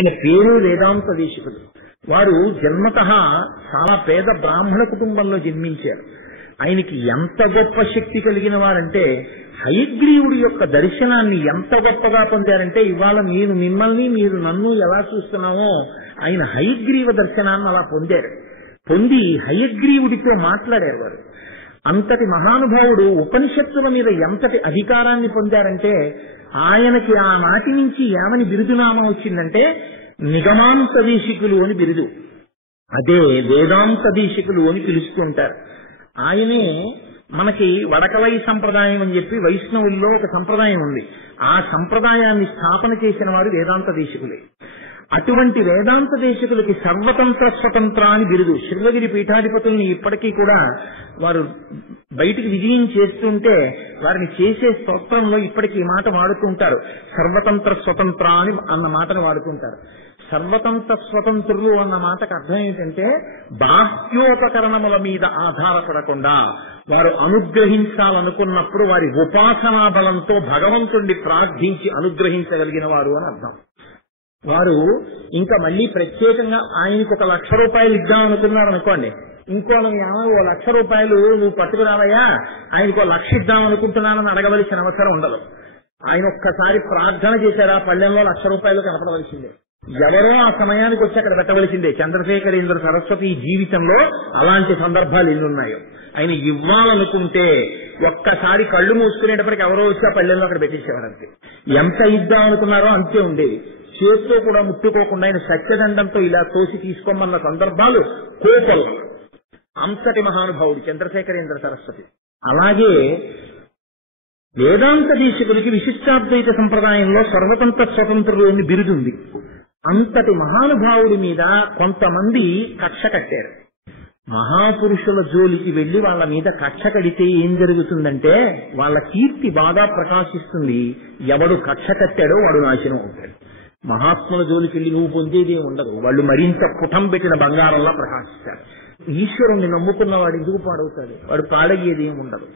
ఆయన పేరు వేదాంత దేశికుడు. వారు జన్మతః చాలా పేద బ్రాహ్మణ కుటుంబంలో జన్మించారు. ఆయనకి ఎంత గొప్ప శక్తి కలిగిన వారంటే హయగ్రీవుడి యొక్క దర్శనాన్ని ఎంత గొప్పగా పొందారంటే ఇవాళ నేను మిమ్మల్ని మీరు నన్ను ఎలా చూస్తున్నామో ఆయన హయగ్రీవ దర్శనాన్ని అలా పొందారు. పొంది హయగ్రీవుడితో మాట్లాడారు వారు. అంతటి మహానుభావుడు ఉపనిషత్తుల మీద ఎంతటి అధికారాన్ని పొందారంటే ఆయనకి ఆనాటి నుంచి ఏమని బిరుదునామం వచ్చిందంటే నిగమాంత దేశికులు అని బిరుదు. అదే వేదాంత దేశికులు అని పిలుస్తుంటారు. ఆయనే మనకి వడకలై సంప్రదాయం అని చెప్పి వైష్ణవుల్లో ఒక సంప్రదాయం ఉంది. ఆ సంప్రదాయాన్ని స్థాపన చేసిన వారు వేదాంత దేశికులే. అటువంటి వేదాంత దేశికులకి సర్వతంత్ర స్వతంత్ర అని బిరుదు. శృంగగిరి పీఠాధిపతుల్ని ఇప్పటికీ కూడా వారు బయటికి విజయం చేస్తుంటే వారిని చేసే స్తోత్రంలో ఇప్పటికీ ఈ మాట వాడుతుంటారు. సర్వతంత్ర స్వతంత్ర అని అన్న మాటను వాడుతుంటారు. సర్వతంత్ర స్వతంత్రులు అన్న మాటకు అర్థం ఏంటంటే బాహ్యోపకరణముల మీద ఆధారపడకుండా వారు అనుగ్రహించాలనుకున్నప్పుడు వారి ఉపాసనా బలంతో భగవంతుణ్ణి ప్రార్థించి అనుగ్రహించగలిగిన వారు అని అర్థం. వారు ఇంకా మళ్ళీ ప్రత్యేకంగా ఆయనకు 1,00,000 రూపాయలు ఇద్దామనుకున్నారు అనుకోండి, ఇంకో ₹1,00,000 నువ్వు పట్టుకురావయ్యా ఆయనకు 1,00,000 ఇద్దామనుకుంటున్నానని అడగవలసిన అవసరం ఉండదు. ఆయన ఒక్కసారి ప్రార్థన చేశారా పళ్ళెంలో ₹1,00,000 కనపడవలసిందే. ఎవరో ఆ సమయానికి వచ్చి అక్కడ పెట్టవలసిందే. చంద్రశేఖరేంద్ర సరస్వతి జీవితంలో అలాంటి సందర్భాలు ఎన్నున్నాయో. ఆయన ఇవ్వాలనుకుంటే ఒక్కసారి కళ్ళు మూసుకునేటప్పటికి ఎవరో వచ్చి ఆ పళ్ళెంలో అక్కడ పెట్టించేవారంతే. ఎంత ఇద్దాం అనుకున్నారో అంతే ఉండేది. చేతితో కూడా ముట్టుకోకుండా ఆయన సత్యదండంతో ఇలా తోసి తీసుకోమన్న సందర్భాలు కోపలు. అంతటి మహానుభావుడు చంద్రశేఖరేంద్ర సరస్వతి. అలాగే వేదాంత దేశికులకి విశిష్టాద్వైత సంప్రదాయంలో సర్వతంత్ర స్వతంత్రులు అని బిరుదుంది. అంతటి మహానుభావుడి మీద కొంతమంది కక్ష కట్టారు. మహాపురుషుల జోలికి వెళ్లి వాళ్ళ మీద కక్ష కడితే ఏం జరుగుతుందంటే వాళ్ళ కీర్తి బాగా ప్రకాశిస్తుంది. ఎవడు కక్ష కట్టాడో వాడు నాశనం అవుతాడు. మహాత్ముల జోలికి వెళ్ళి నువ్వు పొందేది ఉండదు. వాళ్ళు మరింత పుటం పెట్టిన బంగారంలా ప్రకాశిస్తారు. ఈశ్వరుణ్ణి నమ్ముకున్న వాడు ఎందుకు పాడవుతాడు? వాడు పాడయ్యేది ఏమి ఉండదు.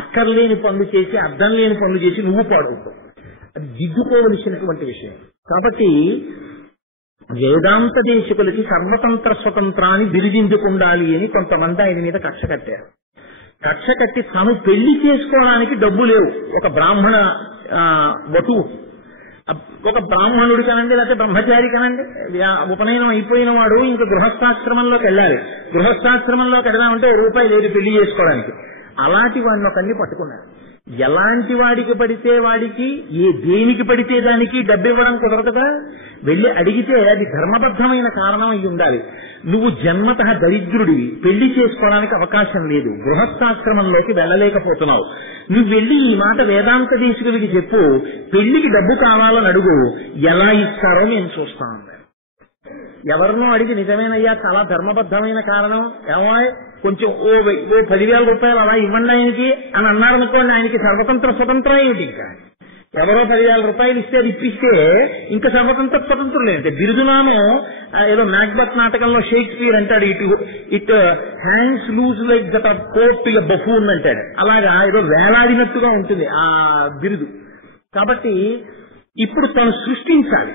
అక్కర్లేని పనులు చేసి అర్థం లేని పనులు చేసి నువ్వు పాడవుతావు. అది దిద్దుకోవలసినటువంటి విషయం. కాబట్టి వేదాంత దేశికులకి సర్వతంత్ర స్వతంత్రాన్ని బిరుదిందుకుండాలి అని కొంతమంది ఆయన మీద కక్ష కట్టారు. కక్ష కట్టి తను పెళ్లి చేసుకోవడానికి డబ్బు లేవు. ఒక బ్రాహ్మణ వటువు, ఒక బ్రాహ్మణుడి కనండి లేకపోతే బ్రహ్మచారి కనండి, ఉపనయనం అయిపోయిన వాడు ఇంకా గృహస్థాశ్రమంలోకి వెళ్ళాలి. గృహస్థాశ్రమంలోకి వెళ్దామంటే ₹1 లేదు పెళ్లి చేసుకోవడానికి. అలాంటి వాడిని ఒకరిని పట్టుకున్నారు. ఎలాంటి వాడికి పడితే వాడికి దేనికి పడితే దానికి డబ్బు ఇవ్వడం కుదరదుగా. వెళ్లి అడిగితే అది ధర్మబద్ధమైన కారణం అయి ఉండాలి. నువ్వు జన్మతః దరిద్రుడివి, పెళ్లి చేసుకోవడానికి అవకాశం లేదు, గృహస్థాశ్రమంలోకి వెళ్ళలేకపోతున్నావు. నువ్వు వెళ్లి ఈ మాట వేదాంత దేశికుడికి చెప్పు, పెళ్లికి డబ్బు కావాలని అడుగు, ఎలా ఇస్తారో నేను చూస్తాను. ఎవరినో అడిగి నిజమేనయ్యా చాలా ధర్మబద్ధమైన కారణం, ఏమో కొంచెం ఓ ₹10,000 అలా ఇవ్వండి ఆయనకి అని అన్నారనుకోండి, ఆయనకి సర్వతంత్ర స్వతంత్రం ఏమిటి? ఇంకా ఎవరో ₹10,000 ఇస్తే అది ఇప్పిస్తే ఇంకా సర్వతంత్ర స్వతంత్రులు ఏంటి? బిరుదునామం ఏదో మ్యాక్బెత్ నాటకంలో షేక్స్పియర్ అంటాడు, it hands loose like that of court to a buffoon అంటాడు. అలాగా ఏదో వేలాడినట్టుగా ఉంటుంది ఆ బిరుదు. కాబట్టి ఇప్పుడు తను సృష్టించాలి.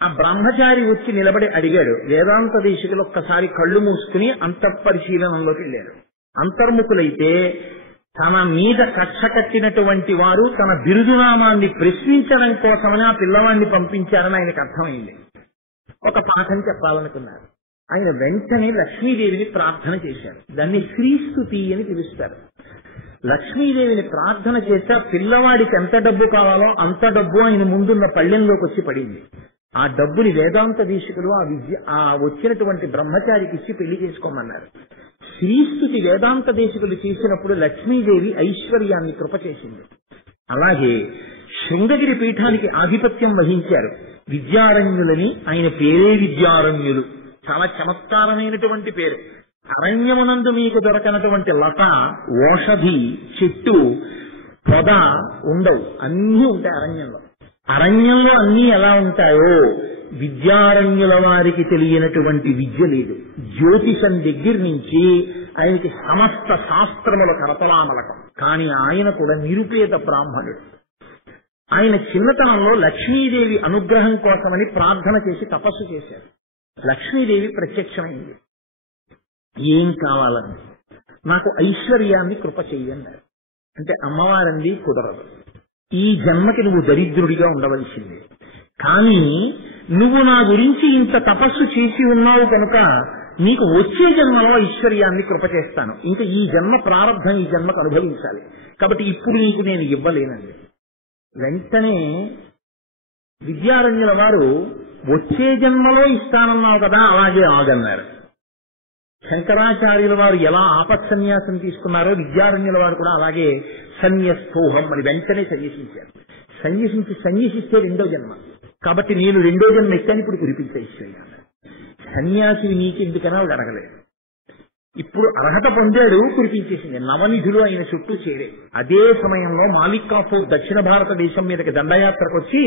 ఆ బ్రహ్మచారి వచ్చి నిలబడి అడిగాడు. వేదాంత దేశికులు ఒక్కసారి కళ్ళు మూసుకుని అంతఃపరిశీలనలోకి వెళ్ళారు. అంతర్ముఖులైతే తన మీద కక్ష కట్టినటువంటి వారు తన బిరుదునామాన్ని ప్రశ్నించడం కోసమని ఆ పిల్లవాడిని పంపించారని ఆయనకు అర్థమైంది. ఒక పాఠం చెప్పాలనుకున్నారు. ఆయన వెంటనే లక్ష్మీదేవిని ప్రార్థన చేశారు. దాన్ని శ్రీస్తుతి అని పిలుస్తారు. లక్ష్మీదేవిని ప్రార్థన చేస్తే పిల్లవాడికి ఎంత డబ్బు కావాలో అంత డబ్బు ఆయన ముందున్న పళ్ళెంలోకి వచ్చి పడింది. ఆ డబ్బుని వేదాంత దేశికులు ఆ వచ్చినటువంటి బ్రహ్మచారికి ఇచ్చి పెళ్లి చేసుకోమన్నారు. శ్రీస్తుతి వేదాంత దేశికులు చేసినప్పుడు లక్ష్మీదేవి ఐశ్వర్యాన్ని కృప చేసింది. అలాగే శృంగగిరి పీఠానికి ఆధిపత్యం వహించారు విద్యారణ్యులని. ఆయన పేరే విద్యారణ్యులు. చాలా చమత్కారమైనటువంటి పేరు. అరణ్యమునందు మీకు దొరకనటువంటి లత, ఓషధి, చెట్టు, పొద ఉండవు, అన్నీ ఉంటాయి అరణ్యంలో. అరణ్యంలో అన్నీ ఎలా ఉంటాయో విద్యారణ్యుల వారికి తెలియనటువంటి విద్య లేదు. జ్యోతిషం దగ్గర నుంచి ఆయనకి సమస్త శాస్త్రముల కరతలామలకం. కానీ ఆయన కూడా నిరుపేద బ్రాహ్మణుడు. ఆయన చిన్నతనంలో లక్ష్మీదేవి అనుగ్రహం కోసమని ప్రార్థన చేసి తపస్సు చేశారు. లక్ష్మీదేవి ప్రత్యక్షమైంది. ఏం కావాలని, నాకు ఐశ్వర్యాన్ని కృప చెయ్యన్నారు. అంటే అమ్మవారంది కుదరదు, ఈ జన్మకి నువ్వు దరిద్రుడిగా ఉండవలసిందే, కానీ నువ్వు నా గురించి ఇంత తపస్సు చేసి ఉన్నావు కనుక నీకు వచ్చే జన్మలో ఐశ్వర్యాన్ని కృప చేస్తాను. ఇంకా ఈ జన్మ ప్రారంభం ఈ జన్మకు అనుభవించాలి, కాబట్టి ఇప్పుడు నీకు నేను ఇవ్వలేనండి. వెంటనే విద్యారణ్యుల వారు వచ్చే జన్మలో ఇస్తానన్నావు కదా, అలాగే ఆగన్నారు. శంకరాచార్యుల వారు ఎలా ఆపత్సన్యాసం తీసుకున్నారో విద్యారణ్యుల వారు కూడా అలాగే సన్యస్తోహం అని వెంటనే సన్యసించారు. సన్యసిస్తే రెండో జన్మ, కాబట్టి నేను రెండో జన్మ ఎత్తాను, ఇప్పుడు కురిపించే ఐశ్వర్యాన్ని. సన్యాసి నీకెందుకని ఆవిడ అడగలేదు. ఇప్పుడు అర్హత పొందాడు, కురిపించేసింది. నవనిధులు ఆయన చుట్టూ చేరే. అదే సమయంలో మాలిక్ కాఫూర్ దక్షిణ భారతదేశం మీదకి దండయాత్రకు వచ్చి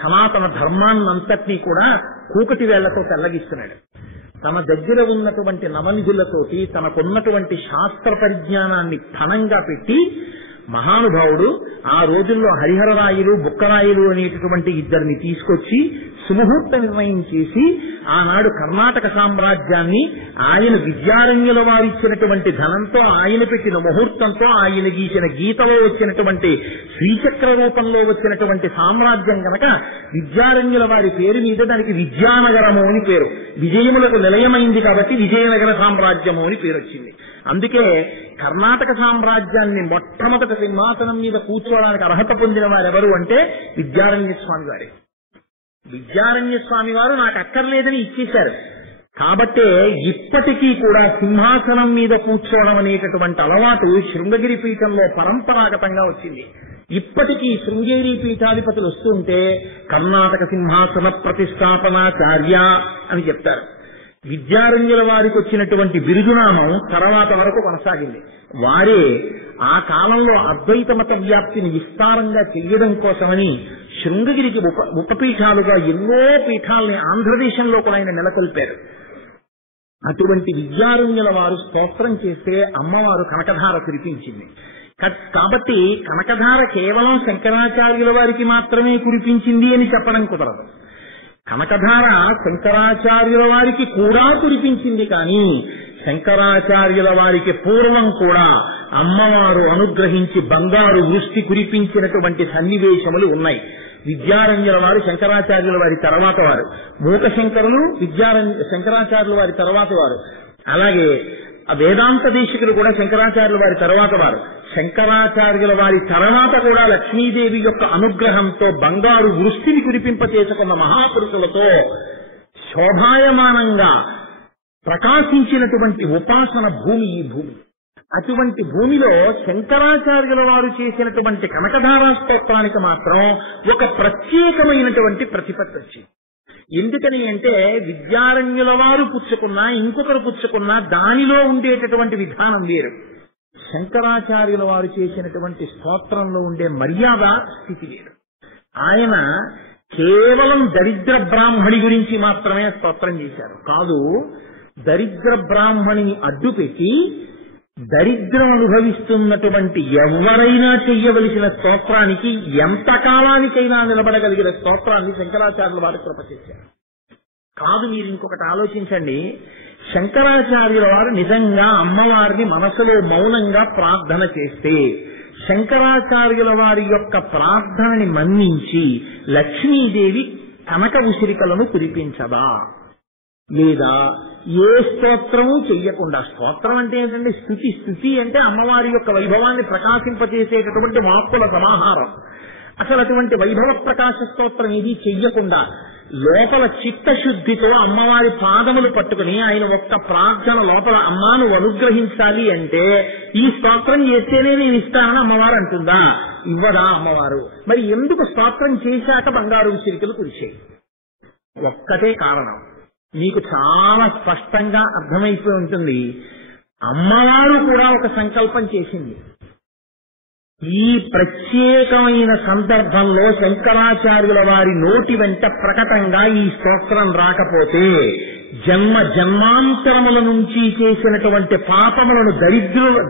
సనాతన ధర్మాన్నంతటినీ కూడా కూకటి వేళ్లతో తెల్లగిస్తున్నాడు. తన దగ్గర ఉన్నటువంటి నవనిధులతోటి తనకున్నటువంటి శాస్త్ర పరిజ్ఞానాన్ని ధనంగా పెట్టి మహానుభావుడు ఆ రోజుల్లో హరిహరరాయులు బుక్కరాయులు అనేటటువంటి ఇద్దరిని తీసుకొచ్చి సుముహూర్త నిర్ణయం చేసి ఆనాడు కర్ణాటక సామ్రాజ్యాన్ని ఆయన విద్యారణ్యుల వారిచ్చినటువంటి ధనంతో, ఆయన పెట్టిన ముహూర్తంతో, ఆయన గీసిన గీతలో వచ్చినటువంటి శ్రీచక్ర రూపంలో వచ్చినటువంటి సామ్రాజ్యం గనక విద్యారణ్యుల వారి పేరు మీద దానికి విద్యానగరము అని పేరు. విజయములకు నిలయమైంది కాబట్టి విజయనగర సామ్రాజ్యము అని పేరు వచ్చింది. అందుకే కర్ణాటక సామ్రాజ్యాన్ని మొట్టమొదటి సింహాసనం మీద కూర్చోవడానికి అర్హత పొందిన వారెవరు అంటే విద్యారణ్య స్వామి వారే. విద్యారణ్య స్వామి వారు నాకు అక్కర్లేదని ఇచ్చేశారు. కాబట్టే ఇప్పటికీ కూడా సింహాసనం మీద కూర్చోవడం అనేటటువంటి అలవాటు శృంగగిరి పీఠంలో పరంపరాగతంగా వచ్చింది. ఇప్పటికీ శృంగేరి పీఠాధిపతులు వస్తుంటే కర్ణాటక సింహాసన ప్రతిష్టాపనాచార్య అని చెప్తారు. విద్యారణ్యుల వారికి వచ్చినటువంటి బిరుదునామం తర్వాత వరకు కొనసాగింది. వారే ఆ కాలంలో అద్వైత మత వ్యాప్తిని విస్తారంగా చెయ్యడం కోసమని శృంగగిరికి ఉపపీఠాలుగా ఎన్నో పీఠాలని ఆంధ్రదేశంలో కూడా ఆయన నెలకొల్పారు. అటువంటి విద్యారణ్యుల వారు స్తోత్రం చేస్తే అమ్మవారు కనకధార కురిపించింది. కాబట్టి కనకధార కేవలం శంకరాచార్యుల వారికి మాత్రమే కురిపించింది అని చెప్పడం కుదరదు. కనకధార శంకరాచార్యుల వారికి కూడా కురిపించింది, కానీ శంకరాచార్యుల వారికి పూర్వం కూడా అమ్మవారు అనుగ్రహించి బంగారు వృష్టి కురిపించినటువంటి సన్నివేశములు ఉన్నాయి. విద్యారణ్యుల వారు శంకరాచార్యుల వారి తర్వాత వారు, మూకశంకరులు శంకరాచార్యుల వారి తర్వాత వారు, అలాగే వేదాంత దేశికులు కూడా శంకరాచార్యుల వారి తర్వాత వారు. శంకరాచార్యుల వారి తర్వాత కూడా లక్ష్మీదేవి యొక్క అనుగ్రహంతో బంగారు వృష్టిని కురిపింపచేసుకున్న మహాపురుషులతో శోభాయమానంగా ప్రకాశించినటువంటి ఉపాసన భూమి ఈ భూమి. అటువంటి భూమిలో శంకరాచార్యుల వారు చేసినటువంటి కనకధార స్తోత్రానికి మాత్రం ఒక ప్రత్యేకమైనటువంటి ప్రతిపత్తి వచ్చింది. ఎందుకని అంటే విద్యారణ్యుల వారు పుచ్చుకున్నా ఇంకొకరు పుచ్చుకున్నా దానిలో ఉండేటటువంటి విధానం వేరు. శంకరాచార్యుల వారు చేసినటువంటి స్తోత్రంలో ఉండే మర్యాద స్థితి వేరు. ఆయన కేవలం దరిద్ర బ్రాహ్మణి గురించి మాత్రమే స్తోత్రం చేశారు కాదు, దరిద్ర బ్రాహ్మణిని అడ్డుపెట్టి దరిద్రం అనుభవిస్తున్నటువంటి ఎవరైనా చెయ్యవలసిన స్తోత్రానికి ఎంత కాలానికైనా నిలబడగలిగిన స్తోత్రాన్ని శంకరాచార్యుల వారు కృప చేశారు కాదు. మీరు ఇంకొకటి ఆలోచించండి, శంకరాచార్యుల వారు నిజంగా అమ్మవారిని మనసులో మౌనంగా ప్రార్థన చేస్తే శంకరాచార్యుల వారి యొక్క ప్రార్థనని మన్నించి లక్ష్మీదేవి కనక ఉసిరికలను కురిపించదా? లేదా ఏ స్తోత్రము చెయ్యకుండా, స్తోత్రం అంటే ఏంటంటే స్తుతి, స్తుతి అంటే అమ్మవారి యొక్క వైభవాన్ని ప్రకాశింపచేసేటటువంటి వాక్కుల సమాహారం. అసలు అటువంటి వైభవ ప్రకాశ స్తోత్రం ఇది చెయ్యకుండా లోపల చిత్తశుద్ధితో అమ్మవారి పాదములు పట్టుకుని ఆయన ఒక్క ప్రార్థన లోపల అమ్మా నువ్వు అనుగ్రహించాలి అంటే ఈ స్తోత్రం చేస్తేనే నేను ఇస్తానని అమ్మవారు అంటుందా? ఇవ్వదా అమ్మవారు? మరి ఎందుకు స్తోత్రం చేశాక బంగారు ఉసిరికలు కురిశాయి? ఒక్కటే కారణం, మీకు చాలా స్పష్టంగా అర్థమైపోయి ఉంటుంది. అమ్మవారు కూడా ఒక సంకల్పం చేసింది. ఈ ప్రత్యేకమైన సందర్భంలో శంకరాచార్యుల వారి నోటి వెంట ప్రకటంగా ఈ స్తోత్రం రాకపోతే జన్మ జన్మాంతరముల నుంచి చేసినటువంటి పాపములను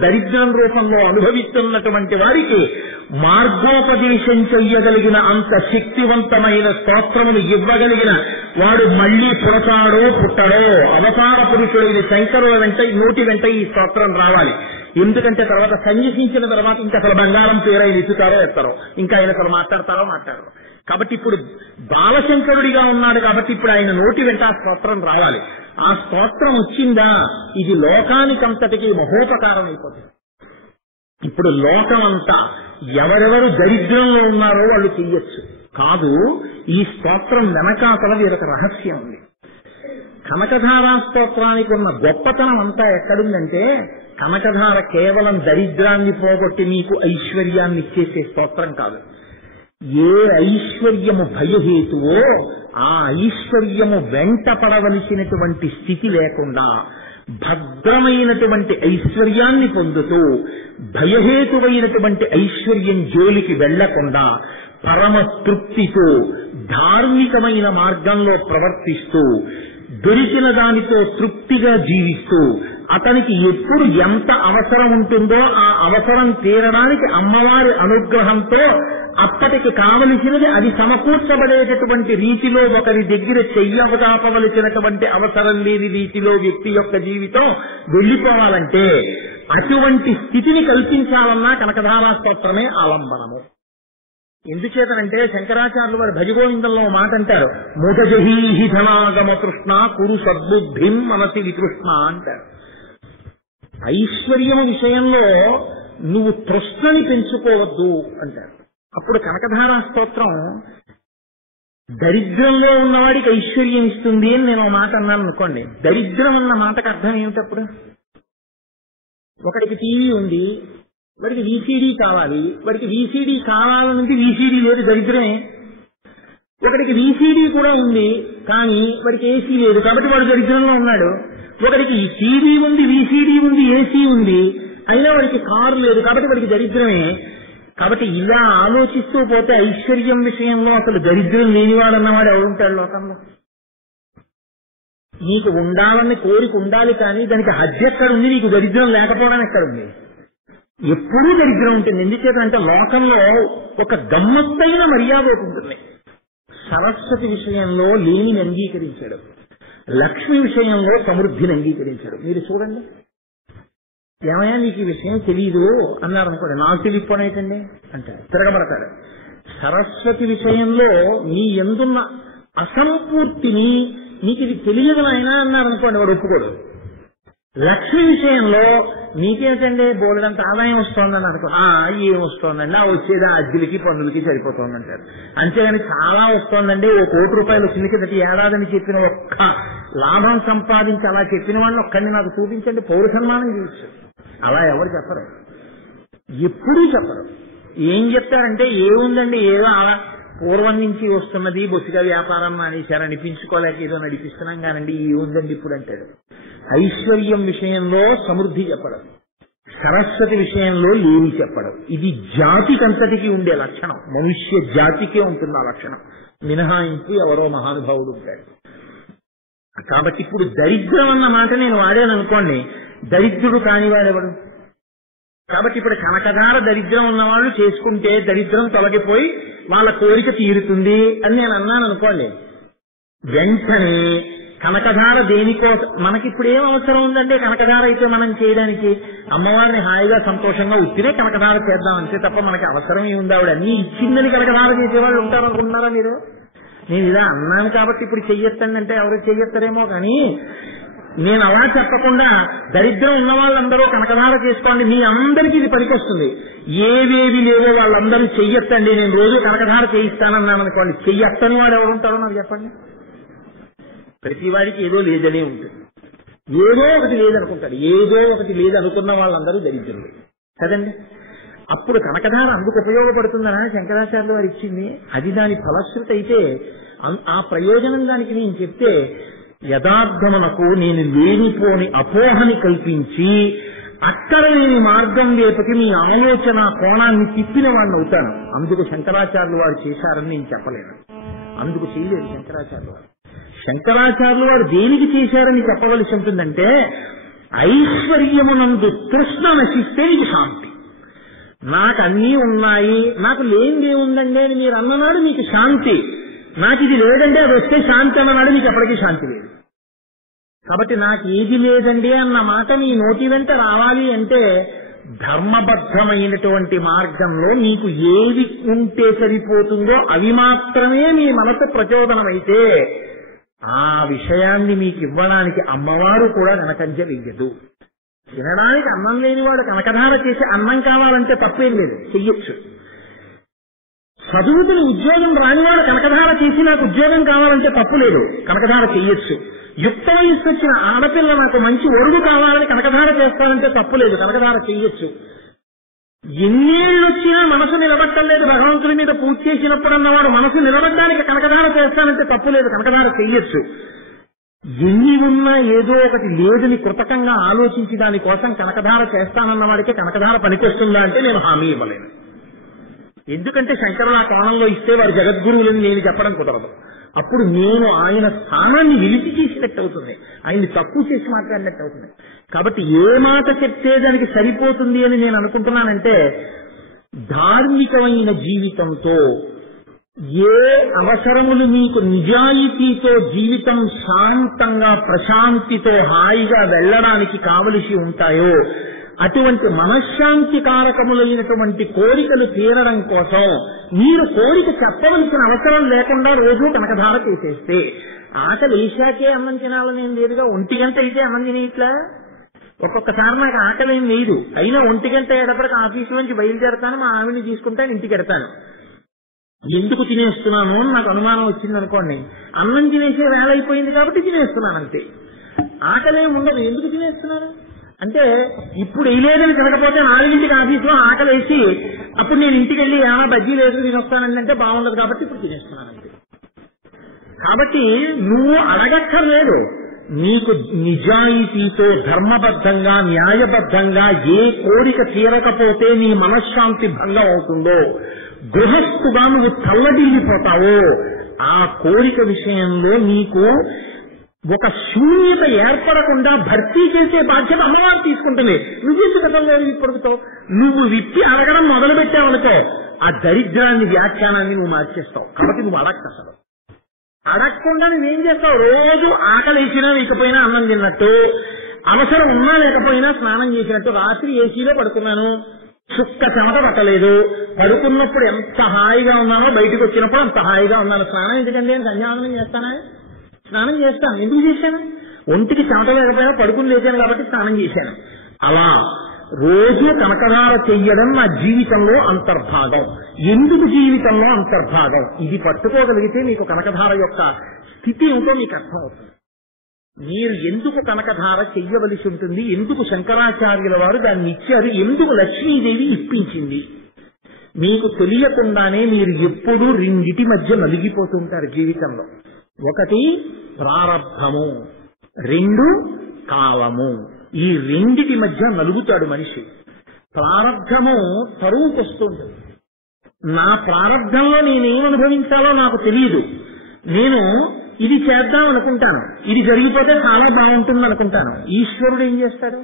దరిద్రం రూపంలో అనుభవిస్తున్నటువంటి వారికి మార్గోపదేశం చెయ్యగలిగిన అంత శక్తివంతమైన స్తోత్రములు ఇవ్వగలిగిన వాడు మళ్లీ పుడతాడో పుట్టడో అవతార పురుషుడైన శంకరుల వెంట నోటి వెంట ఈ స్తోత్రం రావాలి. ఎందుకంటే తర్వాత సన్యసించిన తర్వాత ఇంకా అసలు బంగారం పేరైన ఇచ్చుతారో ఎత్తారో, ఇంకా ఆయన అసలు మాట్లాడరు. కాబట్టి ఇప్పుడు బాలశంకరుడిగా ఉన్నాడు కాబట్టి ఇప్పుడు ఆయన నోటి వెంట ఆ స్తోత్రం రావాలి. ఆ స్తోత్రం వచ్చిందా ఇది లోకానికంతటికి మహోపకారం అయిపోతుంది. ఇప్పుడు లోకమంతా ఎవరెవరు దరిద్రంలో ఉన్నారో వాళ్ళు చెయ్యొచ్చు కాదు. ఈ స్తోత్రం వెనకాతల వీరొక రహస్యం ఉంది. కనకధారా స్తోత్రానికి ఉన్న గొప్పతనం అంతా ఎక్కడుందంటే, కనకధార కేవలం దరిద్రాన్ని పోగొట్టి నీకు ఐశ్వర్యాన్ని ఇచ్చేసే స్తోత్రం కాదు. ఏ ఐశ్వర్యము భయహేతువో ఆ ఐశ్వర్యము వెంట పడవలసినటువంటి స్థితి లేకుండా భద్రమైనటువంటి ఐశ్వర్యాన్ని పొందుతూ భయహేతువైనటువంటి ఐశ్వర్యం జోలికి వెళ్లకుండా పరమ తృప్తితో ధార్మికమైన మార్గంలో ప్రవర్తిస్తూ దొరికిన దానితో తృప్తిగా జీవిస్తూ అతనికి ఎప్పుడు ఎంత అవసరం ఉంటుందో ఆ అవసరం తీరడానికి అమ్మవారి అనుగ్రహంతో అప్పటికి కావలసినది అది సమకూర్చబడేటటువంటి రీతిలో ఒకరి దగ్గర చెయ్యవదాపవలసినటువంటి అవసరం లేని రీతిలో వ్యక్తి యొక్క జీవితం వెళ్లిపోవాలంటే అటువంటి స్థితిని కల్పించాలన్నా కనకధారా స్తోత్రమే ఆలంబనము. ఎందుచేతనంటే శంకరాచార్యులు వారు భజగోవిందంలో మాట అంటారు, ముదజహీహి ధనాగమ కృష్ణ కురు సద్బుద్ధిం మనసి వికృష్ణ అంటారు. ఐశ్వర్యం విషయంలో నువ్వు తృష్ణని పెంచుకోవద్దు అంటారు. అప్పుడు కనకధారా స్తోత్రం దరిద్రంలో ఉన్నవాడికి ఐశ్వర్యం ఇస్తుంది అని నేను మాట అన్నాను అనుకోండి. దరిద్రం అన్న మాటకు అర్థం ఏమిటప్పుడు? ఒకడికి టీవీ ఉంది, వాడికి వీసీడీ కావాలి, వాడికి వీసీడీ కావాలనుంది వీసీడీ లేదు, దరిద్రమే. ఒకడికి వీసీడీ కూడా ఉంది కానీ వాడికి ఏసీ లేదు కాబట్టి వాడు దరిద్రంలో ఉన్నాడు. ఒకడికి టీవీ ఉంది, వీసీడీ ఉంది, ఏసీ ఉంది, అయినా వాడికి కారు లేదు కాబట్టి వాడికి దరిద్రమే. కాబట్టి ఇలా ఆలోచిస్తూ పోతే ఐశ్వర్యం విషయంలో అసలు దరిద్రం లేనివాడన్నవాడు ఎవరుంటాడు లోకంలో? నీకు ఉండాలని కోరిక ఉండాలి కానీ దానికి హద్దు ఎక్కడుంది? నీకు దరిద్రం లేకపోవడం ఎక్కడుంది? ఎప్పుడూ దరిద్రం ఉంటుంది. ఎందుచేతంటే లోకంలో ఒక గమ్మత్తైన మర్యాద ఉంటుంది. సరస్వతి విషయంలో లేనిని అంగీకరించాడు, లక్ష్మి విషయంలో సమృద్ధిని అంగీకరించాడు. మీరు చూడండి, ఏమయ్యా నీకు ఈ విషయం తెలియదు అన్నారు అనుకోండి, నాకు తెలియకపోనేటండి అంటాడు, తిరగబడతాడు. సరస్వతి విషయంలో నీ ఎందున్న అసంపూర్తిని నీకు ఇది తెలియదు ఆయన అన్నారనుకోండి, వాడు ఒప్పుకోడు. లక్ష్మి విషయంలో నీకేంటండి బోలెడంత ఆదాయం వస్తోందని అనుకో, ఏం వస్తోందండి, ఆ వచ్చేదా అద్దెలకి పన్నులకి సరిపోతుందంటారు. అంతేగాని చాలా వస్తోందండి, ఓ ₹1,00,00,000 వచ్చింది కిందటి ఏడాదని చెప్పిన ఒక్క లాభం సంపాదించి అలా చెప్పిన వాడిని ఒక్కడిని నాకు చూపించండి, పౌర సన్మానం చేయొచ్చు. అలా ఎవరు చెప్పరు, ఎప్పుడూ చెప్పరు. ఏం చెప్తారంటే ఏముందండి, ఏదో పూర్వం నుంచి వస్తున్నది, బొత్తిగా వ్యాపారం మానేశారు, అనిపించుకోలేక ఏదో నడిపిస్తున్నాం కానండి ఏముందండి ఇప్పుడు అంటాడు. ఐశ్వర్యం విషయంలో సమృద్ధి చెప్పడం, సరస్వతి విషయంలో లేని చెప్పడం, ఇది జాతికంతటికి ఉండే లక్షణం. మనుష్య జాతికే ఉంటుంది ఆ లక్షణం, మినహాయింపు ఎవరో మహానుభావుడు ఉంటాడు. కాబట్టి ఇప్పుడు దరిద్రం అన్న మాట నేను వాడాను అనుకోండి, దరిద్రుడు కానివాడెవడు? కాబట్టి ఇప్పుడు కనకధార దరిద్రం ఉన్నవాళ్ళు చేసుకుంటే దరిద్రం తొలగిపోయి వాళ్ళ కోరిక తీరుతుంది అని నేను అన్నాను అనుకోండి, వెంటనే కనకధార దేనికోసం మనకిప్పుడు ఏం అవసరం ఉందంటే కనకధార అయితే మనం చేయడానికి అమ్మవారిని హాయిగా సంతోషంగా ఉత్తినే కనకధార చేద్దామంటే తప్ప మనకి అవసరం ఏముంది? ఆవిడ అన్ని ఇచ్చిందని కనకధార చేసేవాళ్ళు ఉంటారనుకుంటున్నారా మీరు? నేను ఇలా అన్నాను కాబట్టి ఇప్పుడు చెయ్యొచ్చండి అంటే ఎవరు చెయ్యొస్తారేమో, కానీ నేను అలా చెప్పకుండా దరిద్రం ఉన్న వాళ్ళందరూ కనకధార చేసుకోండి, మీ అందరికీ ఇది పనికొస్తుంది. ఏవేవి లేవో వాళ్ళందరూ చెయ్యొచ్చండి, నేను రోజు కనకధార చేయిస్తానన్నాను అనుకోండి, చెయ్యొచ్చని వాడు ఎవరు ఉంటారో నాకు చెప్పండి. ప్రతి వాడికి ఏదో లేదనే ఉంటుంది, ఏదో ఒకటి లేదనుకుంటాడు, ఏదో ఒకటి లేదనుకున్న వాళ్ళందరూ దరిద్రులు కదండి. అప్పుడు కనకధార అందుకు ఉపయోగపడుతుందని శంకరాచార్యులు వారు ఇచ్చింది. అది దాని ఫలశ్రుతి అయితే ఆ ప్రయోజనం దానికి నేను చెప్తే యథార్థమునకు నేను లేనిపోని అపోహని కల్పించి అక్కడ నేను మార్గం వైపుకి మీ ఆలోచన కోణాన్ని తిప్పిన వాడిని అవుతాను. అందుకు శంకరాచార్యులు వారు చేశారని నేను చెప్పలేను, అందుకు చేయలేదు శంకరాచార్యులు వారు. శంకరాచార్యులు వారు దేనికి చేశారని చెప్పవలసి ఉంటుందంటే, ఐశ్వర్యమునందు తృష్ణ నశిస్తే నీకు శాంతి. నాకు అన్నీ ఉన్నాయి, నాకు లేనిది ఏముందండి అని మీరు అన్ననాడు మీకు శాంతి, నాకు ఇది లేదండి అది వస్తే శాంతి అన్ననాడు మీకు ఎప్పటికీ శాంతి లేదు. కాబట్టి నాకు ఏది లేదండి అన్న మాట మీ నోటి వెంట రావాలి అంటే ధర్మబద్ధమైనటువంటి మార్గంలో మీకు ఏది ఉంటే సరిపోతుందో అవి మాత్రమే మీ మనసు ప్రచోదనమైతే ఆ విషయాన్ని మీకు ఇవ్వడానికి అమ్మవారు కూడా వెనకంజ వెయ్యదు. తినడానికి అన్నం లేనివాడు కనకధార చేసి అన్నం కావాలంటే తప్పేం లేదు, చెయ్యొచ్చు. చదువుకుని ఉద్యోగం రానివాడు కనకధార చేసి నాకు ఉద్యోగం కావాలంటే తప్పు లేదు, కనకధార చెయ్యొచ్చు. యుక్త వయస్సు వచ్చిన ఆడపిల్ల నాకు మంచి ఒరుడు కావాలని కనకధార చేస్తానంటే తప్పు లేదు, కనకధార చెయ్యొచ్చు. ఎన్నేళ్ళు వచ్చినా మనసు నిలబట్టలేదు, భగవంతుడి మీద పూజ చేసినప్పుడు అన్నవాడు మనసు నిలబడడానికి కనకధార చేస్తానంటే తప్పు లేదు, కనకధార చెయ్యొచ్చు. ఎన్ని ఉన్నా ఏదో ఒకటి లేదని కృతకంగా ఆలోచించి దానికోసం కనకధార చేస్తానన్నవాడికి కనకధార పనికొస్తుందా అంటే నేను హామీ ఇవ్వలేను. ఎందుకంటే శంకరుల కోణంలో ఇస్తే వారు జగద్గురువులని నేను చెప్పడం కుదరదు. అప్పుడు నేను ఆయన స్థానాన్ని విలిచి చేసినట్టు అవుతుంది, ఆయన్ని తక్కువ చేసి మాట్లాడినట్టు అవుతుంది. కాబట్టి ఏ మాట చెప్తే దానికి సరిపోతుంది అని నేను అనుకుంటున్నానంటే ధార్మికమైన జీవితంతో ఏ అవసరములు మీకు నిజాయితీతో జీవితం శాంతంగా ప్రశాంతితో హాయిగా వెళ్ళడానికి కావలసి ఉంటాయో అటువంటి మనశ్శాంతి కారకములైనటువంటి కోరికలు తీరడం కోసం మీరు కోరిక చెప్పవలసిన అవసరం లేకుండా రోజు కనకధార చేసేస్తే ఆకలి వేశాకే అన్నం తినాలని ఏం లేదుగా. 1 గంట అయితే అన్నం తినేట్లా ఒక్కొక్కసారి నాకు ఆకలి ఏం లేదు, అయినా 1 గంట అయ్యేటప్పటికి ఆఫీసు నుంచి బయలుదేరతాను, మా ఆవిని తీసుకుంటాను, ఇంటికి వెడతాను. ఎందుకు తినేస్తున్నాను అని నాకు అనుమానం వచ్చింది అనుకోండి, అన్నం తినేసే వేళ అయిపోయింది కాబట్టి తినేస్తున్నాను అంతే. ఆకలి ఏమి ఉండదు, ఎందుకు తినేస్తున్నాను అంటే ఇప్పుడు వేయలేదని తినకపోతే 4ంటికి ఆఫీసులో ఆకలి వేసి అప్పుడు నేను ఇంటికి వెళ్ళి ఏమైనా బజ్జీలు వేసుకుని తినొస్తానండి అంటే బాగుండదు కాబట్టి ఇప్పుడు తినేస్తున్నాను అంతే. కాబట్టి నువ్వు అడగక్కర్లేదు, నీకు నిజాయితీతో ధర్మబద్ధంగా న్యాయబద్ధంగా ఏ కోరిక తీరకపోతే నీ మనశ్శాంతి భంగం అవుతుందో, గృహస్థుగా నువ్వు తల్లడిల్లిపోతావో ఆ కోరిక విషయంలో నీకు ఒక శూన్యత ఏర్పడకుండా భర్తీ చేసే బాధ్యత అమ్మవారు తీసుకుంటుంది. నువ్వు గతంలో పొడుగుతావు, నువ్వు విప్పి అడగడం మొదలు పెట్టావనుకో ఆ దరిద్రాన్ని వ్యాఖ్యానాన్ని నువ్వు మార్చేస్తావు. కాబట్టి నువ్వు అడగక్కసలు అడగకుండా నువ్వేం చేస్తావు, రోజు ఆకలి వేసినా లేకపోయినా అన్నం తిన్నట్టు, అవసరం ఉన్నా లేకపోయినా స్నానం చేసినట్టు. రాత్రి ఏసీలో పడుకున్నాను, చుక్క చెమట పట్టలేదు, పడుకున్నప్పుడు ఎంత హాయిగా ఉన్నానో బయటకు వచ్చినప్పుడు అంత హాయిగా ఉన్నాను. స్నానం ఎందుకంటే నేను సంధ్యావందనం చేస్తానా? స్నానం చేస్తాను. ఎందుకు చేశాను? ఒంటికి చెమట లేకపోయినా పడుకుని లేచాను కాబట్టి స్నానం చేశాను. అలా రోజు కనకధార చెయ్యడం నా జీవితంలో అంతర్భాగం. ఎందుకు జీవితంలో అంతర్భాగం? ఇది పట్టుకోగలిగితే మీకు కనకధార యొక్క స్థితి ఏమిటో మీకు అర్థం అవుతుంది. మీరు ఎందుకు కనకధార చెయ్యవలసి ఉంటుంది, ఎందుకు శంకరాచార్యుల వారు దాన్ని ఇచ్చారు, ఎందుకు లక్ష్మీదేవి ఇప్పించింది, మీకు తెలియకుండానే మీరు ఎప్పుడూ 2 మధ్య నలిగిపోతుంటారు జీవితంలో. 1 ప్రారబ్ధము, 2 కాలము. ఈ 2 మధ్య నలుగుతాడు మనిషి. ప్రారబ్ధము తరువుకొస్తుంది. నా ప్రారబ్ధంలో నేనేం అనుభవించాలో నాకు తెలియదు. నేను ఇది చేద్దాం అనుకుంటాను, ఇది జరిగిపోతే చాలా బాగుంటుంది అనుకుంటాను. ఈశ్వరుడు ఏం చేస్తాడు?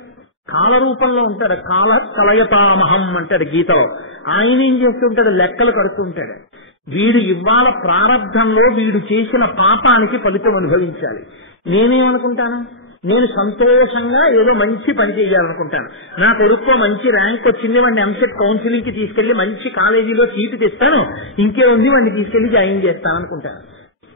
కాల రూపంలో ఉంటాడు. కాల కలయతామహం అంటాడు గీతలో. ఆయన ఏం చేస్తుంటాడు? లెక్కలు కడుతుంటాడు. వీడు ఇవాళ ప్రారబ్ధంలో వీడు చేసిన పాపానికి ఫలితం అనుభవించాలి. నేనేమనుకుంటాను? నేను సంతోషంగా ఏదో మంచి పని చేయాలనుకుంటాను. నా కొడుకో మంచి ర్యాంక్ వచ్చింది, వాడిని ఎంసెట్ కౌన్సిలింగ్ కి తీసుకెళ్లి మంచి కాలేజీలో సీటు తెస్తాను, ఇంకే ఉంది వాడిని తీసుకెళ్లి జాయిన్ చేస్తాను అనుకుంటాను.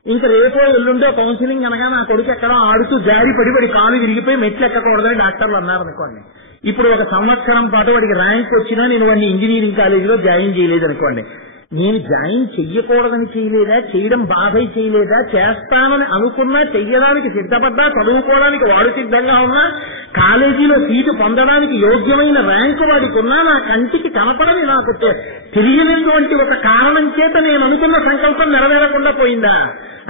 ఇంకా రేపో ఎల్లుండో కౌన్సిలింగ్ అనగా నా కొడుకు ఎక్కడో ఆడుతూ జారి పడి కాలు విరిగిపోయి మెట్లు ఎక్కకూడదని డాక్టర్లు అన్నారనుకోండి. ఇప్పుడు 1 సంవత్సరం పాటు వాడికి ర్యాంక్ వచ్చినా నేను వాడిని ఇంజనీరింగ్ కాలేజీలో జాయిన్ చేయలేదనుకోండి. నేను జాయిన్ చెయ్యకూడదని చేయలేదా, చేయడం బాధై చేయలేదా, చేస్తానని అనుకున్నా, చెయ్యడానికి సిద్ధపడ్డా, చదువుకోవడానికి వాడు సిద్ధంగా ఉన్నా, కాలేజీలో సీటు పొందడానికి యోగ్యమైన ర్యాంకు వాడికి ఉన్నా, నా కంటికి కనపడని నాకు తెలియనటువంటి ఒక కారణం చేత నేను అనుకున్న సంకల్పం నెరవేరకుండా పోయిందా?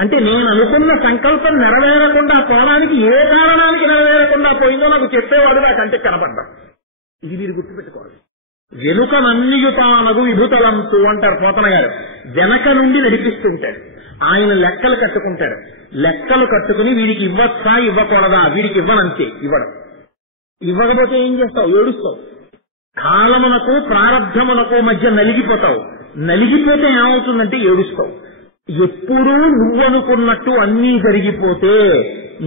అంటే నేను అనుకున్న సంకల్పం నెరవేరకుండా పోవడానికి ఏ కారణానికి నెరవేరకుండా పోయిందో నాకు చెప్పేవాడు నా కంటికి కనపడ్డా. ఇది మీరు గుర్తుపెట్టుకోవాలి. వెనుక నన్నియుతానగు విభుతలంతు అంటారు పోతన గారు. వెనక నుండి నడిపిస్తుంటాడు. ఆయన లెక్కలు కట్టుకుంటాడు. లెక్కలు కట్టుకుని వీడికి ఇవ్వచ్చా ఇవ్వకూడదా, వీడికి ఇవ్వనంతే, ఇవ్వడం. ఇవ్వకపోతే ఏం చేస్తావు? ఏడుస్తావు. కాలమునకు ప్రారంధమునకు మధ్య నలిగిపోతావు. నలిగిపోతే ఏమవుతుందంటే ఏడుస్తావు. ఎప్పుడూ నువ్వనుకున్నట్టు అన్నీ జరిగిపోతే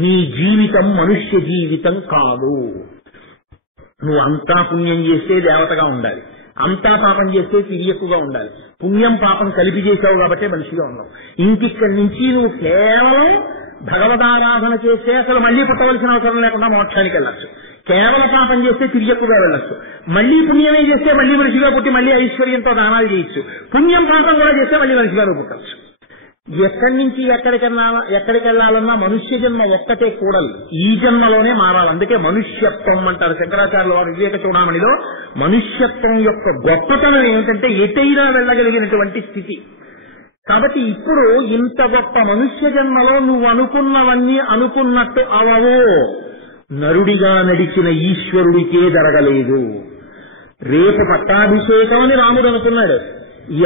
నీ జీవితం మనుష్య జీవితం కాదు. నువ్వు అంతా పుణ్యం చేస్తే దేవతగా ఉండాలి, అంతా పాపం చేస్తే తిరియక్కుగా ఉండాలి. పుణ్యం పాపం కలిపి చేసావు కాబట్టే మనిషిగా ఉన్నావు. ఇంకిక్కడి నుంచి నువ్వు కేవలం భగవదారాధన చేస్తే అసలు మళ్లీ పుట్టవలసిన అవసరం లేకుండా మోక్షానికి వెళ్ళచ్చు. కేవలం పాపం చేస్తే తిరియక్కుగా వెళ్ళొచ్చు. మళ్లీ పుణ్యమే చేస్తే మళ్లీ మనిషిగా పుట్టి మళ్లీ ఐశ్వర్యంతో దానాలు చేయొచ్చు. పుణ్యం పాపం కూడా చేస్తే మళ్లీ మనిషిగా పుట్టచ్చు. ఎక్కడి నుంచి ఎక్కడికి వెళ్ళాలన్నా మనుష్య జన్మ ఒక్కటే కూడలి, ఈ జన్మలోనే మారాలి. అందుకే మనుష్యత్వం అంటారు శంకరాచార్యుల వారు వివేక చూడమణిలో. మనుష్యత్వం యొక్క గొప్పతనం ఏమిటంటే ఎటైనా వెళ్ళగలిగినటువంటి స్థితి. కాబట్టి ఇప్పుడు ఇంత గొప్ప మనుష్య జన్మలో నువ్వు అనుకున్నవన్నీ అనుకున్నట్టు అవవో. నరుడిగా నడిచిన ఈశ్వరుడికే జరగలేదు. రేపు పట్టాభిషేకం అని రాముడు అనుకున్నాడు.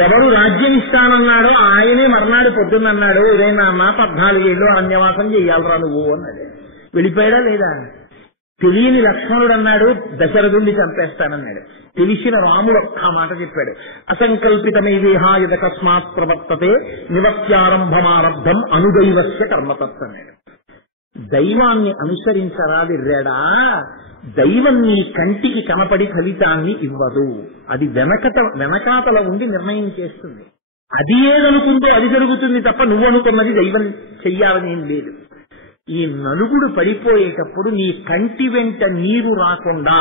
ఎవరు రాజ్యం ఇస్తానన్నాడో ఆయనే మర్నాడు పొద్దున్నన్నాడు, ఇదేనా 14 ఏళ్ళు అరణ్యవాసం చెయ్యాలరా నువ్వు అన్నాడు. వెళ్ళిపోయాడా లేదా? తెలియని లక్ష్మణుడు అన్నాడు దశరథుడిని చంపేస్తానన్నాడు. తెలిసిన రాముడు ఒక్క మాట చెప్పాడు, అసంకల్పితమైదేహాయ తస్మాత్ ప్రవర్తతే నివత్యారంభమారబ్ధం అనుదైవస్య కర్మతత్ అన్నాడు. దైవాన్ని అనుసరించరాదిర్రాడా, దైవం నీ కంటికి కనపడి ఫలితాన్ని ఇవ్వదు. అది వెనకాతల ఉండి నిర్ణయం చేస్తుంది. అది ఏదనుకుందో అది జరుగుతుంది తప్ప నువ్వు అనుకున్నది దైవం చెయ్యాలని ఏం లేదు. ఈ నలుగుడు పడిపోయేటప్పుడు నీ కంటి వెంట నీరు రాకుండా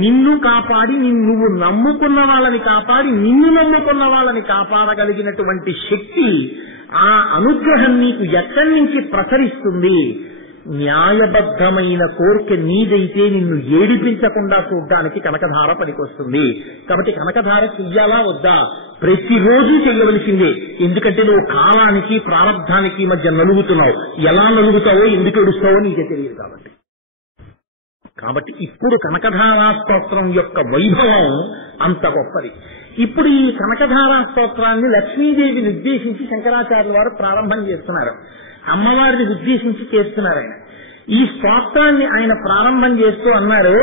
నిన్ను కాపాడి నువ్వు నమ్ముకున్న వాళ్ళని కాపాడి నిన్ను నమ్ముకున్న వాళ్ళని కాపాడగలిగినటువంటి శక్తి, ఆ అనుగ్రహం నీకు ఎక్కడి నుంచి ప్రసరిస్తుంది? న్యాయబద్ధమైన కోరిక నీదైతే నిన్ను ఏడిపించకుండా చూడ్డానికి కనకధార పనికొస్తుంది. కాబట్టి కనకధార చెయ్యాలా వద్దా? ప్రతిరోజు చెయ్యవలసిందే. ఎందుకంటే నువ్వు కాలానికి ప్రారంధానికి మధ్య నలుగుతున్నావు. ఎలా నలుగుతావో ఎందుకు ఏడుస్తావో నీకే తెలియదు. కాబట్టి ఇప్పుడు కనకధారా స్తోత్రం యొక్క వైభవం అంత గొప్పది. ఇప్పుడు ఈ కనకధారా స్తోత్రాన్ని లక్ష్మీదేవిని ఉద్దేశించి శంకరాచార్యుల వారు ప్రారంభం చేస్తున్నారు. అమ్మవారిని ఉద్దేశించి చేస్తున్నారు ఆయన. ఈ స్తోత్రాన్ని ఆయన ప్రారంభం చేస్తూ అన్నారు,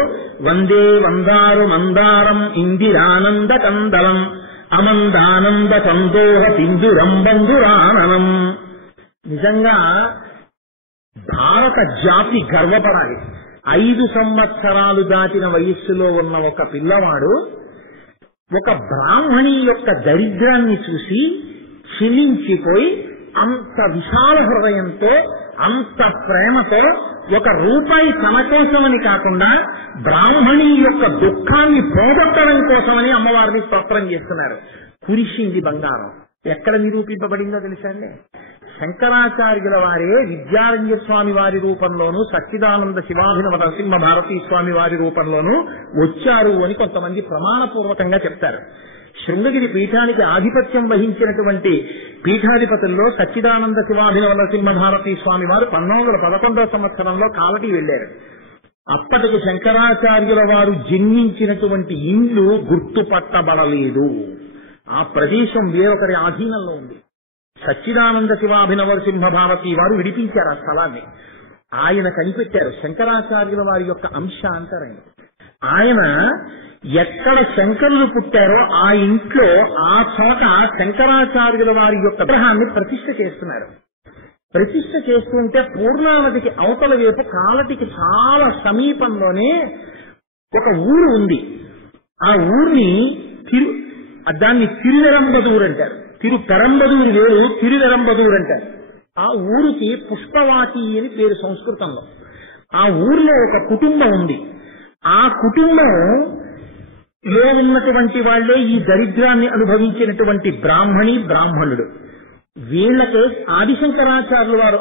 వందే వందారు మందారం ఇందిరానంద కందలం అమందానంద సందోహ సింధురం బంధురాననం. నిజంగా భారత జాతి గర్వపడాలి. 5 సంవత్సరాలు దాటిన వయస్సులో ఉన్న ఒక పిల్లవాడు ఒక బ్రాహ్మణి యొక్క దరిద్రాన్ని చూసి క్షమించిపోయి అంత విశాల హృదయంతో అంత ప్రేమతో ₹1 తన కోసమని కాకుండా బ్రాహ్మణి యొక్క దుఃఖాన్ని పోగొట్టడం కోసమని అమ్మవారిని స్తోత్రం చేస్తున్నారు. కురిసింది బంగారం. ఎక్కడ నిరూపింపబడిందో తెలుసా అండి? శంకరాచార్యుల వారే విద్యారణ్య స్వామి వారి రూపంలోనూ సచ్చిదానంద శివాభినవ నరసింహ భారతీ స్వామి వారి రూపంలోనూ వచ్చారు అని కొంతమంది ప్రమాణపూర్వకంగా చెప్తారు. శృంగగిరి పీఠానికి ఆధిపత్యం వహించినటువంటి పీఠాధిపతుల్లో సచ్చిదానంద శివాభినవ నరసింహ భారతీ స్వామి వారు 1911వ సంవత్సరంలో కాలటి వెళ్లారు. అప్పటికి శంకరాచార్యుల వారు జన్మించినటువంటి ఇల్లు గుర్తుపట్టబడలేదు. ఆ ప్రదేశం వేరొకరి ఆధీనంలో ఉంది. సచ్చిదానంద శివాభినవ నరసింహ భారతీ వారు విడిపించారు ఆ స్థలాన్ని. ఆయన కనిపెట్టారు. శంకరాచార్యుల వారి యొక్క అంశ అంటారండి. ఆయన ఎక్కడ శంకరులు పుట్టారో ఆ ఇంట్లో ఆ చోట శంకరాచార్యుల వారి యొక్క విగ్రహాన్ని ప్రతిష్ఠ చేస్తున్నారు. ప్రతిష్ఠ చేస్తుంటే పూర్ణావతికి అవతల వైపు కాలటికి చాలా సమీపంలోనే ఒక ఊరు ఉంది. ఆ ఊరిని దాన్ని తిరువెరంబదూరు అంటారు. తిరుపెరంబదూరు వేరు, తిరువెరంబదూరు అంటారు. ఆ ఊరికి పుష్పవాటి అని పేరు సంస్కృతంలో. ఆ ఊరిలో ఒక కుటుంబం ఉంది. ఆ కుటుంబంలో ఉన్నటువంటి వాళ్లే ఈ దరిద్రాన్ని అనుభవించినటువంటి బ్రాహ్మణుడు. వీళ్లకే ఆదిశంకరాచార్యుల వారు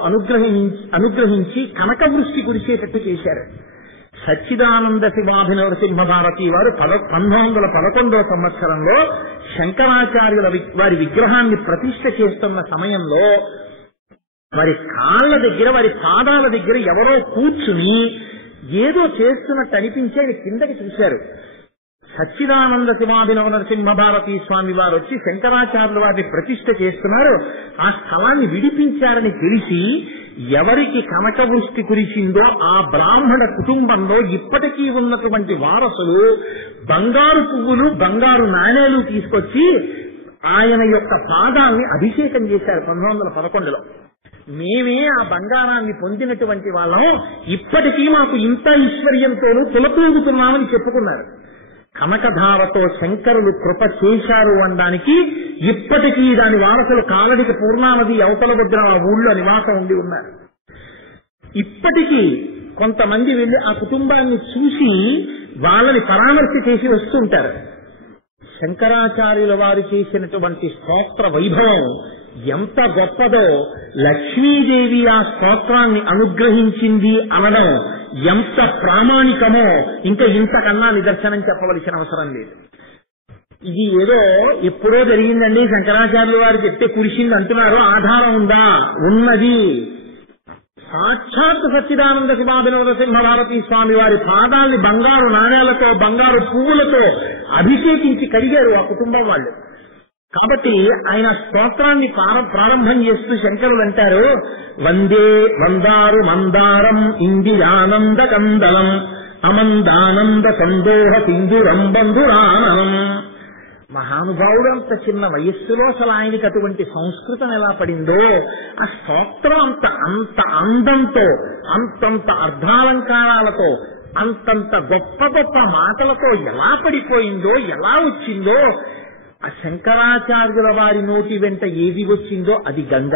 అనుగ్రహించి కనకవృష్టి కురిసేటట్టు చేశారు. సచ్చిదానంద శివాభినవ నరసింహ భారతీ వారు 1911వ సంవత్సరంలో శంకరాచార్యుల వారి విగ్రహాన్ని ప్రతిష్ఠ చేస్తున్న సమయంలో వారి కాళ్ళ దగ్గర, వారి పాదాల దగ్గర ఎవరో కూర్చుని ఏదో చేస్తున్నట్టు అనిపించి ఆయన కిందకి చూశారు. సచ్చిదానంద శివాభినవ నరసింహ భారతీ స్వామి వారు వచ్చి శంకరాచార్యుల వారిని ప్రతిష్ఠ చేస్తున్నారు. ఆ స్థలాన్ని విడిపించారని తెలిసి ఎవరికి కనకవృష్టి కురిసిందో ఆ బ్రాహ్మణ కుటుంబంలో ఇప్పటికీ ఉన్నటువంటి వారసులు బంగారు పువ్వులు బంగారు నాణేలు తీసుకొచ్చి ఆయన యొక్క పాదాన్ని అభిషేకం చేశారు 1911లో. మేమే ఆ బంగారాన్ని పొందినటువంటి వాళ్ళం, ఇప్పటికీ మాకు ఇంత ఐశ్వర్యంతోనూ తులతూగుతున్నామని చెప్పుకున్నారు. కనకధారతో శంకరులు కృప చేశారు అనడానికి ఇప్పటికీ దాని వారసులు కాలడికి పూర్ణానది అవతల వద్ద ఊళ్ళో నివాసం ఉండి ఉన్నారు. ఇప్పటికీ కొంతమంది వెళ్లి ఆ కుటుంబాన్ని చూసి వాళ్ళని పరామర్శ చేసి వస్తుంటారు. శంకరాచార్యుల వారు చేసినటువంటి స్తోత్ర వైభవం ఎంత గొప్పదో, లక్ష్మీదేవి ఆ స్తోత్రాన్ని అనుగ్రహించింది అనడం ఎంత ప్రామాణికమో ఇంకా ఇంతకన్నా నిదర్శనం చెప్పవలసిన అవసరం లేదు. ఇది ఏదో ఎప్పుడో జరిగిందండి, శంకరాచార్యుల వారు చెప్తే కురిసింది అంటున్నారు. ఆధారం ఉందా? ఉన్నది. సాక్షాత్ సచ్చిదానంద శివాభినవ సింహభారతీ స్వామి వారి పాదాల్ని బంగారు నాణేలతో బంగారు పువ్వులతో అభిషేకించి కడిగారు ఆ కుటుంబం వాళ్ళు. కాబట్టి ఆయన స్తోత్రాన్ని ప్రారంభం చేస్తూ శంకరులు అంటారు, వందే వందారు మందారం ఇందిరానంద కందలం అమందానంద సందోహ సింధురం బంధురానం. మహానుభావుడు అంత చిన్న వయస్సులో అసలు ఆయనకి అటువంటి సంస్కృతం ఎలా పడిందో, ఆ స్తోత్రం అంత అందంతో, అంతంత అర్ధాలంకారాలతో, అంతంత గొప్ప గొప్ప మాటలతో ఎలా పడిపోయిందో, ఎలా వచ్చిందో. ఆ శంకరాచార్యుల వారి నోటి వెంట ఏది వచ్చిందో అది గంగ.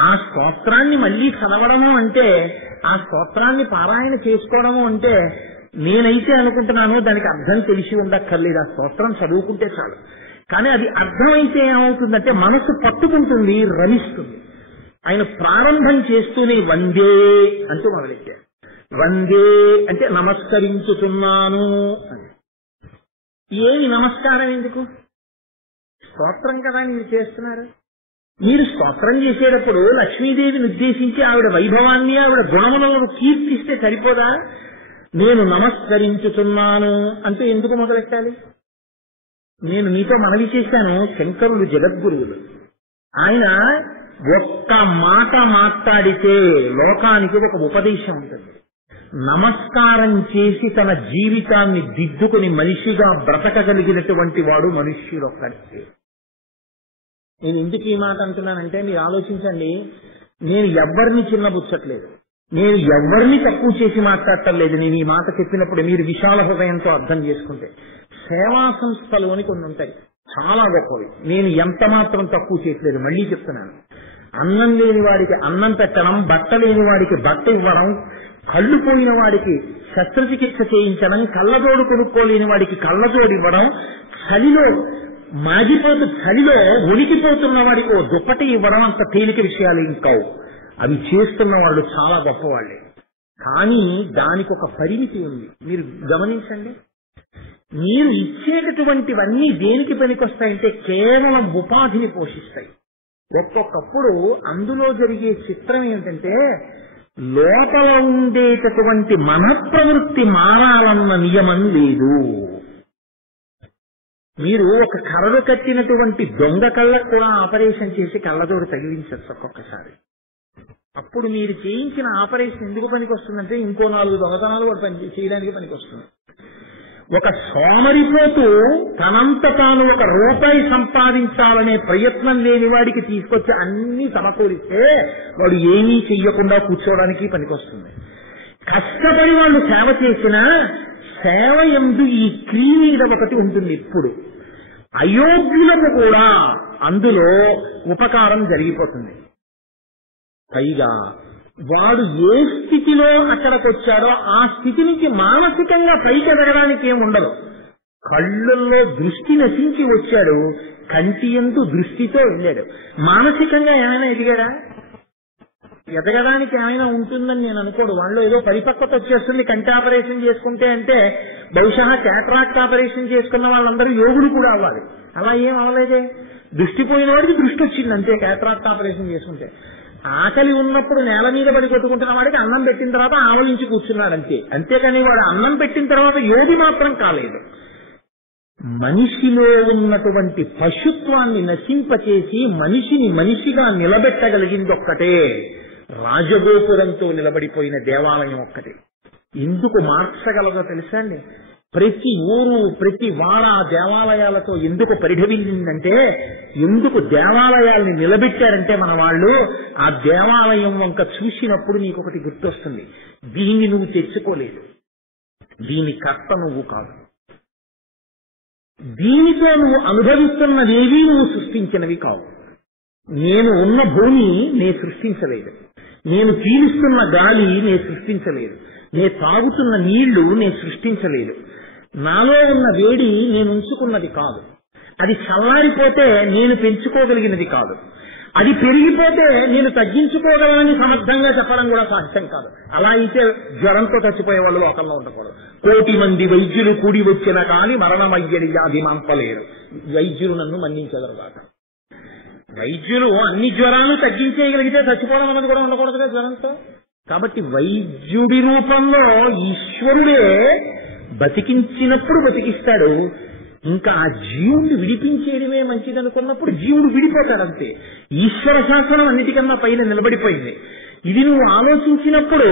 ఆ స్తోత్రాన్ని మళ్లీ చదవడము అంటే, ఆ స్తోత్రాన్ని పారాయణ చేసుకోవడము అంటే, నేనైతే అనుకుంటున్నాను దానికి అర్థం తెలిసి ఉండక్కర్లేదు. ఆ స్తోత్రం చదువుకుంటే చాలు. కానీ అది అర్థమైతే ఏమవుతుందంటే మనసు పట్టుకుంటుంది, రమిస్తుంది. ఆయన ప్రారంభం చేస్తూనే వందే అంటూ మొదలెట్టారు. వందే అంటే నమస్కరించుతున్నాను అని. ఏమి నమస్కారం ఎందుకు? స్తోత్రం కదా మీరు చేస్తున్నారు. మీరు స్తోత్రం చేసేటప్పుడు లక్ష్మీదేవిని ఉద్దేశించి ఆవిడ వైభవాన్ని, ఆవిడ గుణములను కీర్తిస్తే సరిపోదా? నేను నమస్కరించుతున్నాను అంటూ ఎందుకు మొదలెట్టాలి? నేను మీతో మనవి చేశాను, శంకరులు జగద్గురువులు. ఆయన ఒక్క మాట మాట్లాడితే లోకానికి ఒక ఉపదేశం ఉంటుంది. నమస్కారం చేసి తన జీవితాన్ని దిద్దుకుని మనిషిగా బ్రతకగలిగినటువంటి వాడు మనుష్యుడొక్కడికే. నేను ఎందుకు ఈ మాట అంటున్నానంటే మీరు ఆలోచించండి. నేను ఎవరిని చిన్నబుచ్చట్లేదు, నేను ఎవరిని తక్కువ చేసి మాట్లాడటలేదు. నేను ఈ మాట చెప్పినప్పుడు మీరు విశాల హృదయంతో అర్థం చేసుకుంటే, సేవా సంస్థలు అని కొన్ని ఉంటాయి చాలా గొప్పవి. నేను ఎంత మాత్రం తక్కువ చేయట్లేదు. మళ్లీ చెప్తున్నాను, అన్నం లేని వాడికి అన్నం పెట్టడం, బట్ట లేని వాడికి బట్ట ఇవ్వడం, కళ్ళు పోయిన వాడికి శస్త్రచికిత్స చేయించడం, కళ్ళజోడు కొనుక్కోలేని వాడికి కళ్ళజోడు ఇవ్వడం, చలిలో వణికిపోతున్న వాడికి ఓ దుప్పటి ఇవ్వడం అంత తేలిక విషయాలు ఇంకావు. అవి చేస్తున్న వాళ్ళు చాలా గొప్పవాళ్లే. కానీ దానికి ఒక పరిమితి ఉంది. మీరు గమనించండి. మీరు ఇచ్చేటటువంటివన్నీ దేనికి పనికొస్తాయంటే కేవలం ఉపాధిని పోషిస్తాయి. ఒక్కొక్కప్పుడు అందులో జరిగే చిత్రం ఏమిటంటే, లోపల ఉండేటటువంటి మనఃప్రవృత్తి మారాలన్న నియమం లేదు. మీరు ఒక కర్ర కట్టినటువంటి దొంగ కళ్ళకు కూడా ఆపరేషన్ చేసి కళ్ళతోడు తగిలించచ్చు ఒక్కొక్కసారి. అప్పుడు మీరు చేయించిన ఆపరేషన్ ఎందుకు పనికొస్తుందంటే ఇంకో 4 దొంగతనాలు కూడా చేయడానికి పనికొస్తుంది. ఒక సోమరిపోతూ తనంత తాను ఒక రూపాయి సంపాదించాలనే ప్రయత్నం లేని వాడికి తీసుకొచ్చి అన్ని సమకూరిస్తే వాడు ఏమీ చెయ్యకుండా కూర్చోవడానికి పనికొస్తుంది. కష్టపడి వాళ్ళు సేవ చేసినా సేవ యందు ఈ క్రీమీద ఒకటి ఉంటుంది. ఇప్పుడు అయోగ్యులకు కూడా అందులో ఉపకారం జరిగిపోతుంది. పైగా వాడు ఏ స్థితిలో అక్కడికి వచ్చాడో ఆ స్థితి నుంచి మానసికంగా పైకి ఎదగడానికి ఏముండదు. కళ్ళల్లో దృష్టి నశించి వచ్చాడు, కంటి యందు దృష్టితో వెళ్ళాడు. మానసికంగా ఏమైనా ఎదిగాడా? ఎదగడానికి ఏమైనా ఉంటుందని నేను అనుకోడు. వాళ్ళు ఏదో పరిపక్వత వచ్చేస్తుంది కంటి ఆపరేషన్ చేసుకుంటే అంటే, బహుశా క్యాటరాక్ట్ ఆపరేషన్ చేసుకున్న వాళ్ళందరూ యోగులు కూడా అవ్వాలి. అలా ఏం అవ్వలేదే. దృష్టి పోయిన వాడికి దృష్టి వచ్చింది అంతే క్యాటరాక్ట్ ఆపరేషన్ చేసుకుంటే. ఆకలి ఉన్నప్పుడు నేల మీద పడి కొట్టుకుంటున్న వాడికి అన్నం పెట్టిన తర్వాత ఆవలించి కూర్చున్నాడు అంతే. అంతేకాని వాడు అన్నం పెట్టిన తర్వాత ఏది మాత్రం కాలేదు. మనిషిలో ఉన్నటువంటి పశుత్వాన్ని నశింపచేసి మనిషిని మనిషిగా నిలబెట్టగలిగింది ఒక్కటే. రాజగోపురంతో నిలబడిపోయిన దేవాలయం ఒక్కటే. ఎందుకు మార్చగలదో తెలుసా అండి? ప్రతి ఊరు ప్రతి వాడ దేవాలయాలతో ఎందుకు పరిఢవించిందంటే, ఎందుకు దేవాలయాల్ని నిలబెట్టారంటే మన వాళ్ళు, ఆ దేవాలయం వంక చూసినప్పుడు నీకు ఒకటి గుర్తొస్తుంది, దీన్ని నువ్వు తెచ్చుకోలేదు, దీని కర్త నువ్వు కాదు, దీనితో నువ్వు అనుభవిస్తున్నదేవీ నువ్వు సృష్టించినవి కావు. నేను ఉన్న భూమి నే సృష్టించలేదు, నేను పీలుస్తున్న గాలి నే సృష్టించలేదు, నే తాగుతున్న నీళ్లు నే సృష్టించలేదు, నాలో ఉన్న వేడి నేను ఉంచుకున్నది కాదు, అది చల్లారిపోతే నేను పెంచుకోగలిగినది కాదు, అది పెరిగిపోతే నేను తగ్గించుకోగలనని సమర్థంగా చెప్పడం కూడా సాధ్యం కాదు. అలా అయితే జ్వరంతో చచ్చిపోయే వాళ్ళు లోకంలో ఉండకూడదు. 1,000,000 మంది వైద్యులు కూడి వచ్చిన కానీ మరణమయ్యడి వ్యాధి మంపలేరు. వైద్యులు నన్ను మన్నించగలగాక. వైద్యులు అన్ని జ్వరాలు తగ్గించేయగలిగితే చచ్చిపోవడం అన్నది కూడా ఉండకూడదు కదా జ్వరంతో. కాబట్టి వైద్యుడి రూపంలో ఈశ్వరుడే బతికించినప్పుడు బతికిస్తాడు. ఇంకా ఆ జీవుడిని విడిపించేయడమే మంచిదనుకున్నప్పుడు జీవుడు విడిపోతాడంతే. ఈశ్వర శాసనం అన్నిటికన్నా పైన నిలబడిపోయింది. ఇది నువ్వు ఆలోచించినప్పుడు,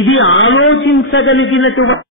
ఇది ఆలోచించగలిగినటువంటి